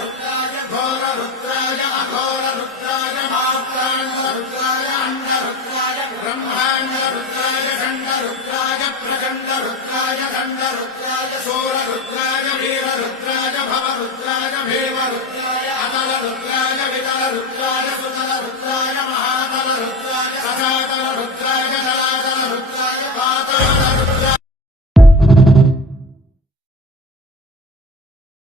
रुद्राय घोररुद्राय अघोररुद्राय मात्राण्डरुद्राय अण्डरुद्राय ब्रह्माण्डरुद्राय खण्डरुद्राय प्रचण्डरुद्राय दण्डरुद्राय शूररुद्राय